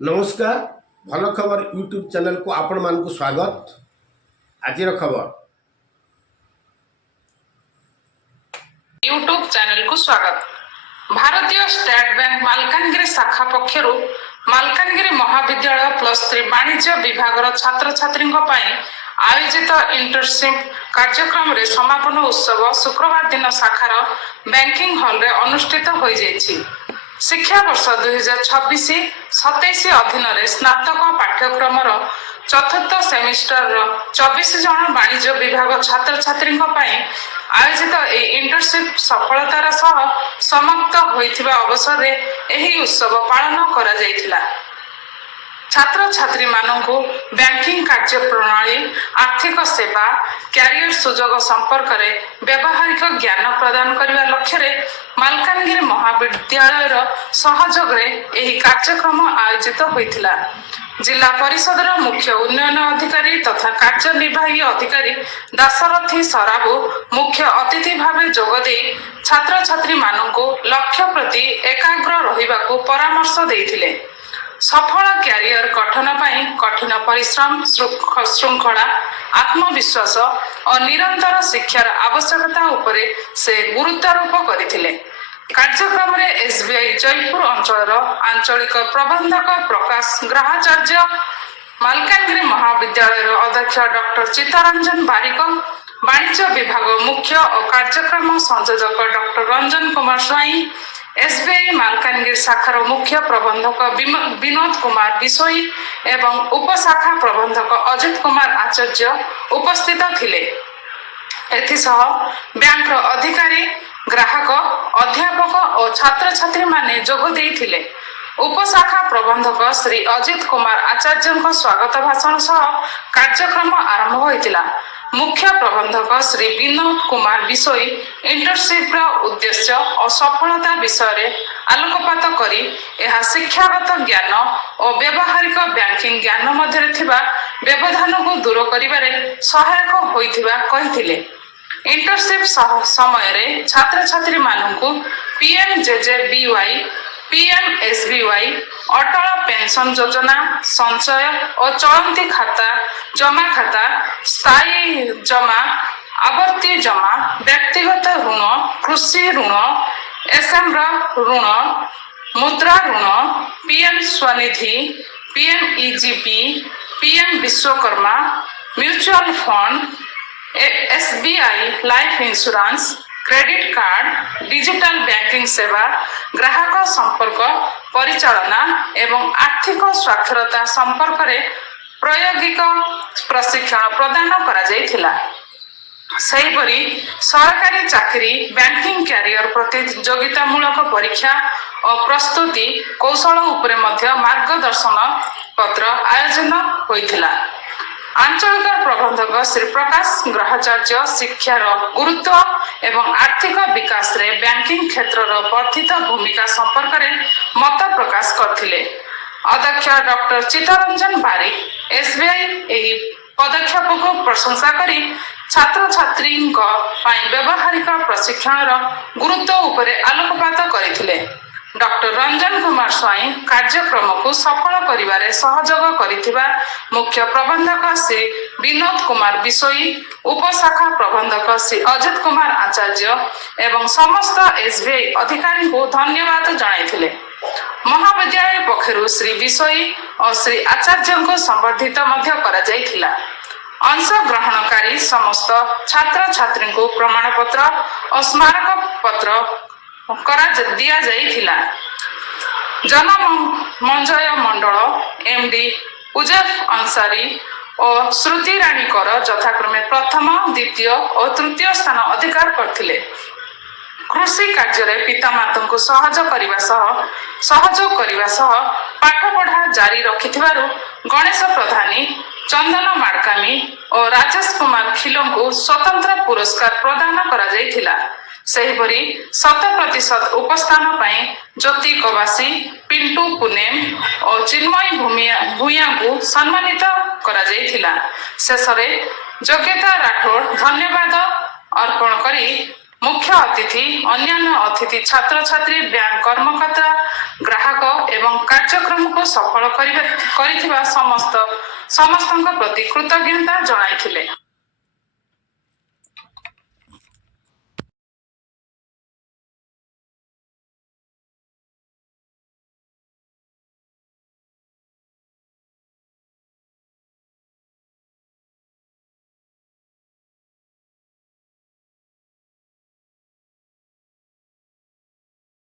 नमस्कार भल खबर यूट्यूब चैनल को आपण मान को स्वागत। आज खबर यूट्यूब चैनल को स्वागत। भारतीय स्टेट बैंक मालकानगिरी शाखा पक्षरु मालकानगिरी महाविद्यालय +3 वाणिज्य विभाग छात्र छात्री आयोजित इंटर्नशिप कार्यक्रम रे समापन उत्सव शुक्रवार दिन शाखार बैंकिंग हॉल रे अनुष्ठित हो जायछि। शिक्षा वर्ष 2026-27 अधीन स्नातक पाठ्यक्रम चतुर्थ सेमिस्टर 24 जन वाणिज्य विभाग छात्र छात्री आयोजित इंटर्नशिप सफलतार सह समाप्त होइथिबा अवसर रे एही उत्सव पालन करा जायथिला। छात्र छात्री मानकु बैंकिंग कार्य प्रणाली, आर्थिक सेवा, कैरियर सुजोग संपर्क रे व्यवहारिक ज्ञान प्रदान करने लक्ष्य रे मालकानगिरी महाविद्यालय सहयोग रे एही कार्यक्रम आयोजित होइथिला। जिला परिषदर मुख्य उन्नयन अधिकारी तथा कार्यनिर्वाही अधिकारी दाशरथी सराबू मुख्य अतिथि भावे जोगदे छात्र छात्री मानकु लक्ष्य प्रति एकाग्र रहिबाकु परामर्श देइथिले। सफल कैरियर गठन पाई कठिन परिश्रम, श्रृंखला, आत्मविश्वास और निरंतर शिक्षार आवश्यकता उपरे से गुरुत्वारोप करथिले। कार्यक्रम रे एसबीआई जयपुर अंचल आंचलिक प्रबंधक प्रकाश ग्रहाचार्य, मालकानगिरी महाविद्यालय अध्यक्ष डॉक्टर चित्तरंजन बारिक, वाणिज्य विभाग मुख्य और कार्यक्रम संयोजक डॉक्टर रंजन कुमार स्वाई, एसबीआई मालकानगिरी शाखार मुख्य प्रबंधक विनोद कुमार बिशोई एवं उपशाखा प्रबंधक अजित कुमार आचार्य उपस्थित थिले। एथिसह बैंक अधिकारी, ग्राहक, अध्यापक और छात्र छात्री माने जोग देइथिले। उपशाखा प्रबंधक श्री अजित कुमार आचार्य स्वागत भाषण सह कार्यक्रम आरंभ होइतिला। मुख्य प्रबंधक श्री विनोद कुमार बिशोई इंटर्नशिप उद्देश्य और सफलता विषय आलोकपात करी यह शिक्षागत ज्ञान और व्यवहारिक बैंकिंग ज्ञान मध्य व्यवधान को दूर करिबारे सहायक होइथिबा कहिथिले। इंटर्नशिप समय रे छात्र छात्री मानकु पीएमजेजेबीवाई, पीएमएसबीवाई, अटल पेंशन योजना, संचय और चलती खाता, जमा खाता, स्थायी जमा, आवर्ती जमा, व्यक्तिगत ऋण, कृषि ऋण, एसएम ऋण, मुद्रा ऋण, PM Svanidhi, PMEGP, PM Vishwakarma, mutual fund, SBI life insurance, credit card, digital banking सेवा, ग्राहक संपर्क परिचालना एवं आर्थिक साक्षरता संपर्क रे प्रायोगिक प्रशिक्षण प्रदान करा जायथिला। सेहिपरि सरकारी चाकरी, बैंकिंग कैरियर प्रतियोगितामूलक परीक्षा और प्रस्तुति कौशल उपरे मध्य मार्गदर्शन पत्र आयोजन होइथिला। आंचलिक प्रबंधक श्री प्रकाश ग्रहाचार्य शिक्षार गुरुत्व एवं आर्थिक विकास रे बैंकिंग क्षेत्र वर्धित भूमिका संपर्क रे मत प्रकाश करथिले। अध्यक्ष डॉक्टर चित्तरंजन बारिक एसबीआई एही पदक्षेप को प्रशंसा करी छात्र छात्री व्यवहारिक प्रशिक्षण गुरुत्व उपरे आलोकपात करथिले। डॉक्टर रंजन कुमार स्वाई कार्यक्रम को सफल करिबारे सहयोग करिथिबा मुख्य प्रबंधक श्री विनोद कुमार बिशोई, उपशाखा प्रबंधक श्री अजित कुमार आचार्य एवं समस्त एसबीआई अधिकारी को धन्यवाद जणाइथिले। महाविद्यालय पक्षरु श्री बिशोई और श्री आचार्य को संबर्धित मध्य करा जायथिला। अंश ग्रहणकारी समस्त छात्र छात्री को प्रमाण पत्र और स्मारक पत्र करा दिया जाइथिला। जन मंजय मंडल एमडी उजैफ अंसारी और श्रुति रानी कर यथाक्रमे प्रथम, द्वितीय और तृतीय स्थान अधिकार करथिले। कृषि कार्य रे पितामाता को सहयोग करने पाठ पढ़ा जारी रखिथिबारु गणेश प्रधानी, चंदन माड़कामी और राजेश कुमार खिलो को स्वतंत्र पुरस्कार प्रदान करा जाइथिला। सेहिपरि 100% उपस्थान पाई ज्योति कवासी, पिंटू पुनेम और चिन्मय भूया को सम्मानित करा जाइथिला। शेषरे योग्यता राठौड़ धन्यवाद अर्पण करी मुख्य अतिथि अन्यान्य अतिथि छात्र छात्री बैंक कर्मकर्ता ग्राहक एवं कार्यक्रम को सफल समस्त प्रति कृतज्ञता जणाइथिले।